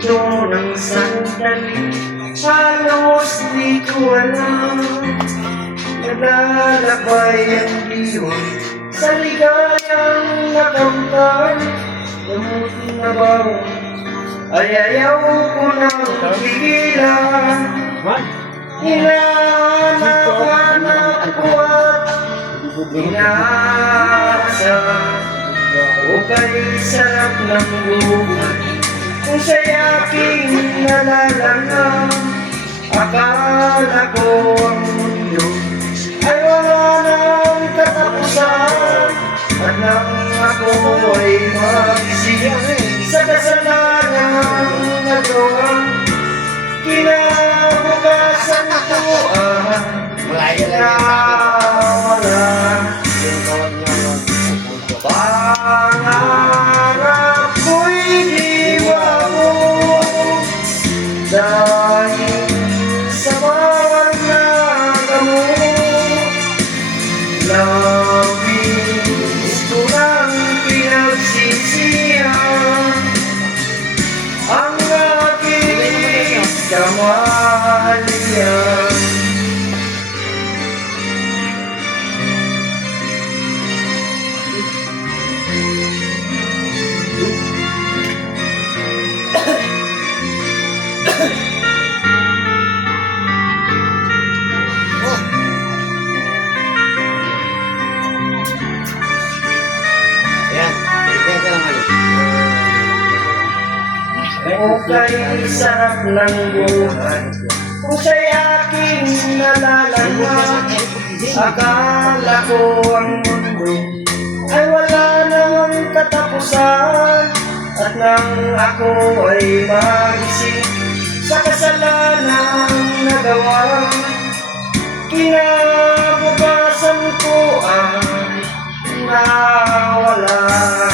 ito ng sandali. Halos di ko alam, naglalakbay ang diwa sa ligayang nakamtan. Gamot na baon ay ayaw ko nang pigilan. Hinahanap ko at inaasa o kay sarap ng buhay. Kung siya'y aking nalalangham, akala ko ang mundo ay wala nang katapusan. At nang ako ay magising sa kasalanang nagawa, kinabukasan ko nawala. Pangarap ko'y diwa mo dahil sa bawat nagamot. Labis ko nang pinagsisihan ang aking kamalian. Okay, sarap ng buhay kung siya'y aking nalalangham. Akala ko ang mundo ay wala nang katapusan. At nang ako ay magising sa kasalanang nagawa, kinabukasan ko ang nawala.